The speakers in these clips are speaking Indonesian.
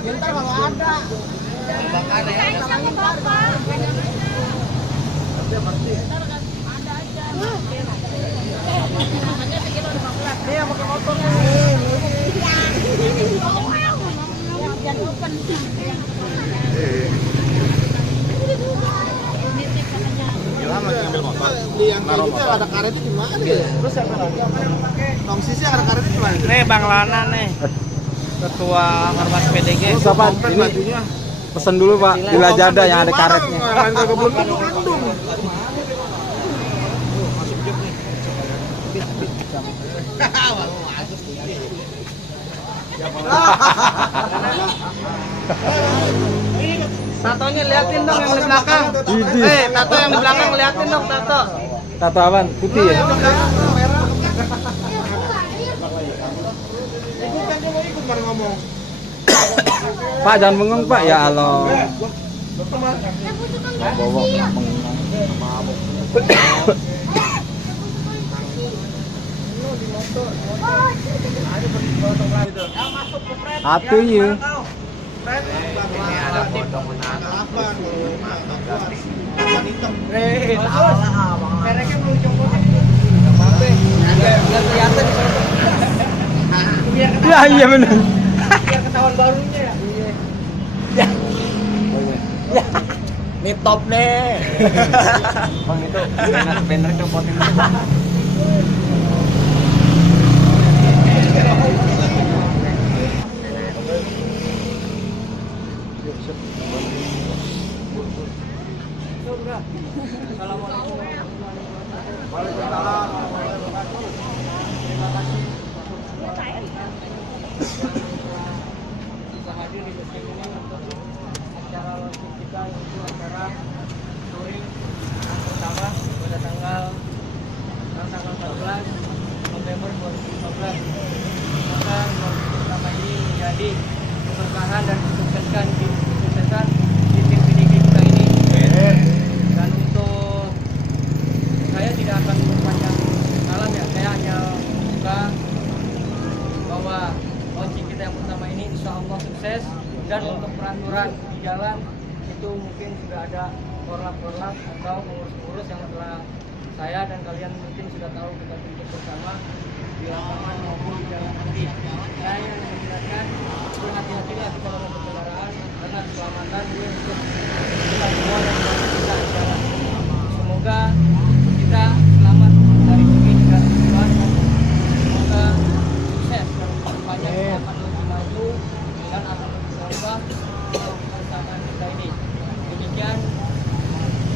Ntar kalau ada. Bang ada ya. Sama bapak. Ada aja. Dia pakai motor. Jangan open. Lama ngambil motor. Beli yang itu ada karetnya di mana ya? Terus siapa lagi? Tong sisi ada karetnya di mana? Nih Bang Lana nih, Ketua Ormas PDG. Siapa? Ini pesen dulu Pak, di Lazada yang ada karetnya. Belum kandung. Tatonya liatin dong yang di belakang. Widih. Tato yang di belakang liatin dong tato. Tato apaan? Putih ya? Pak jangan bengong Pak, ya Allah. Bawa hatinya. Ya iya benar. Biar ketahuan barunya ya. Ya. Ini top nih. Bang itu banner ke potin. Bisa hadir di meeting ini untuk acara launching kita yaitu acara touring yang pertama pada tanggal 14 November 2015. Maka launching pertama ini menjadi keberkahan dan kesuksesan di tim PDG kita ini. Dan untuk saya tidak akan memperpanjang kalam ya, saya hanya membuka bahwa launching kita yang pertama ini insya Allah sukses. Dan untuk peraturan di jalan itu mungkin sudah ada korlap atau pengurus-pengurus yang telah saya dan kalian mungkin sudah tahu kita bikin bersama di lapangan maupun di jalan nanti. Saya yang mengingatkan berhati-hatilah kita dalam berkendaraan karena keselamatan ini untuk kita semua dan kita di jalan. Semoga kita selamat dari segi juga tujuan. Semoga sukses dan kedepannya akan lebih maju dan akan lebih berubah kebersamaan kita ini. Demikian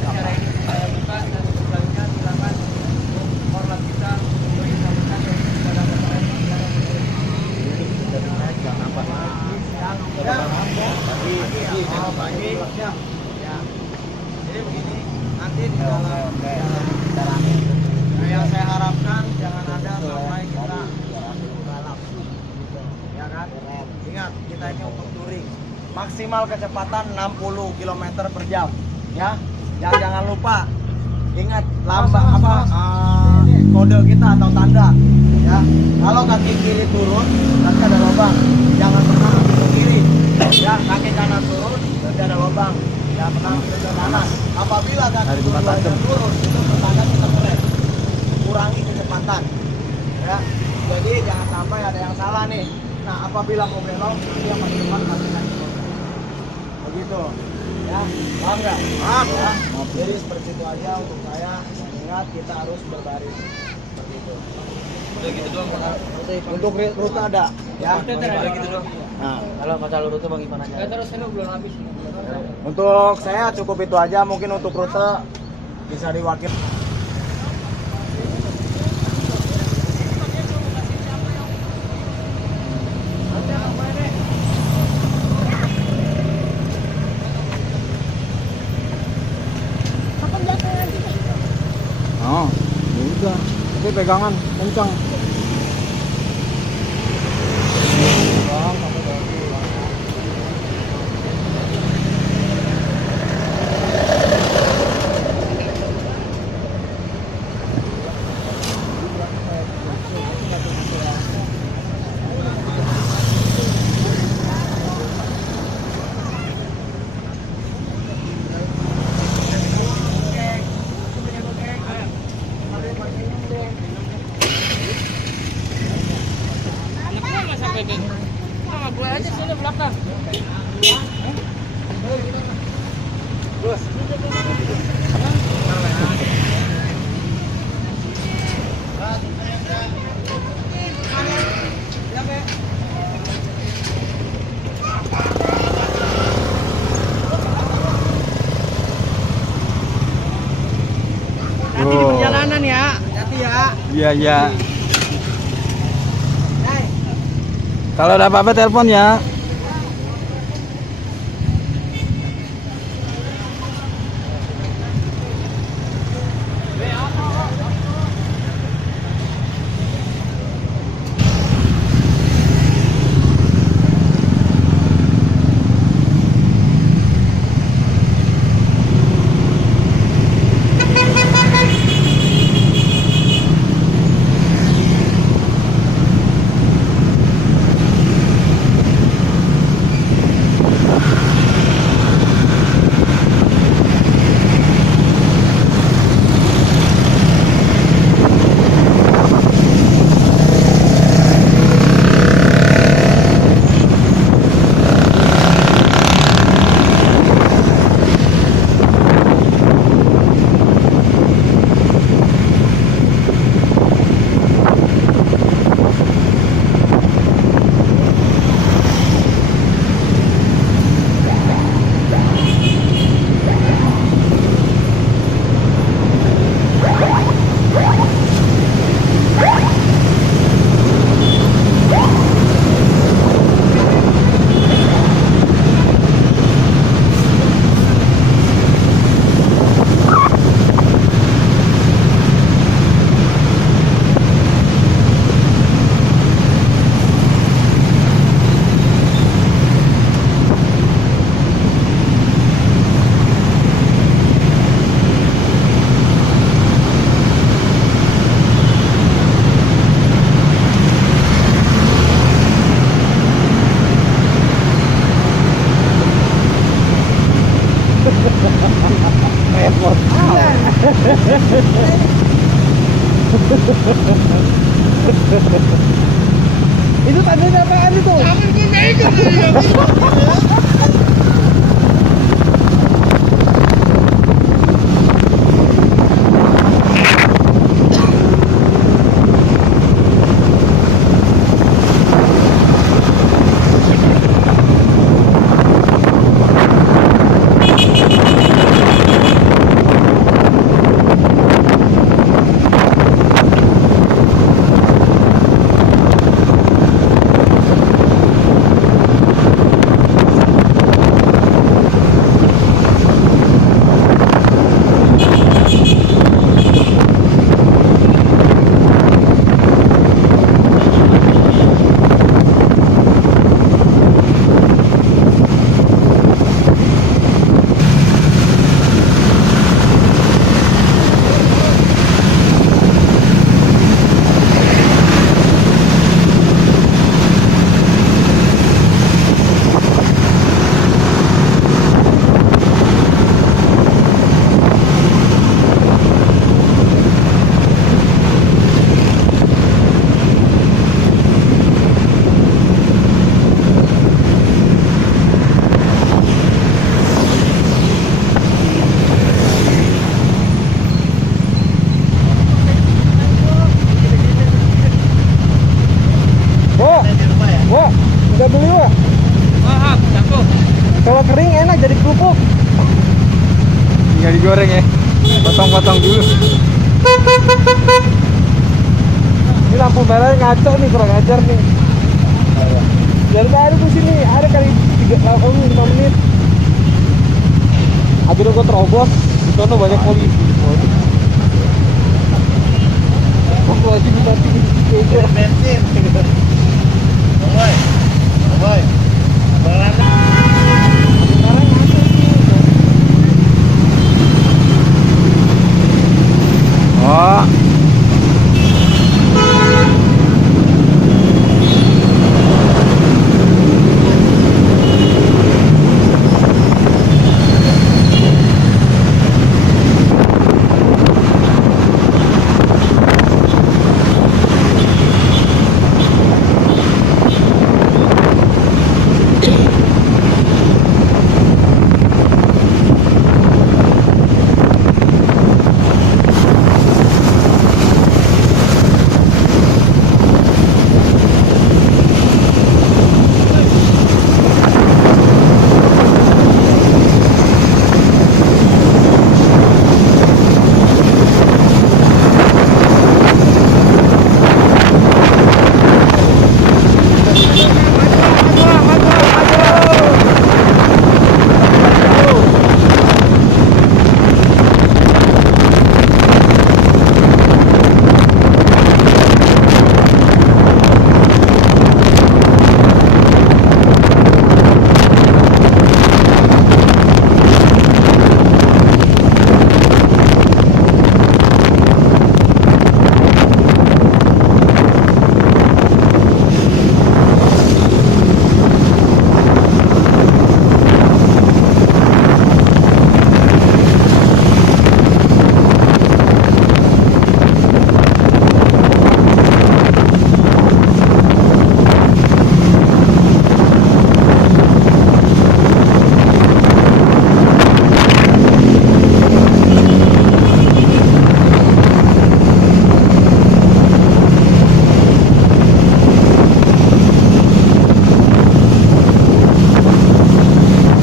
acara ini saya buka dan selanjutnya silakan korlap kita memberi sambutan kepada bapak Jadi begini, nanti di dalam yang saya harapkan jangan ada sampai kita balap, ya kan? Ingat kita ini untuk touring, maksimal kecepatan 60 km per jam, ya. Jangan lupa ingat kode kita atau tanda, ya. Kalau kaki kiri turun nanti ada lubang, jangan pernah ambil ke kiri, ya. Kaki kanan turun nanti ada lubang, ya. Pernah ambil ke kanan. Apabila kaki turun itu pertanda kita keren, kurangi kecepatan, ya. Jadi jangan sampai ada yang salah nih. Nah, apabila mau belok nanti yang paling depan kaki kanan begitu, ya. Paham nggak? Paham, ya. Jadi seperti itu aja untuk saya. Ingat kita harus berbaris seperti itu. Udah gitu doang Pak. Untuk rute ada, ya. Udah gitu doang. Nah, Kalau masalah rute Bang gimana aja? Terus ini belum habis. untuk saya cukup itu aja. Mungkin untuk rute bisa diwakil. Oh, ya udah. Tapi pegangan kencang. ini. Ah, gue aja sini belakang. Hati di perjalanan ya, hati ya. Iya, iya. Hai. Kalau ada apa-apa telepon ya. Itu tandanya apaan itu? Udah beli wah. Maaf, cakep. Kalau kering enak jadi kerupuk. Tinggal digoreng ya. Potong-potong dulu. Ini lampu merah ngaco nih, kurang ajar nih. Dari tadi di sini ada kali 5 menit. Akhirnya gue terobos. Di sana banyak polisi. Aku lagi mati bensin. Boy, boy. Oh,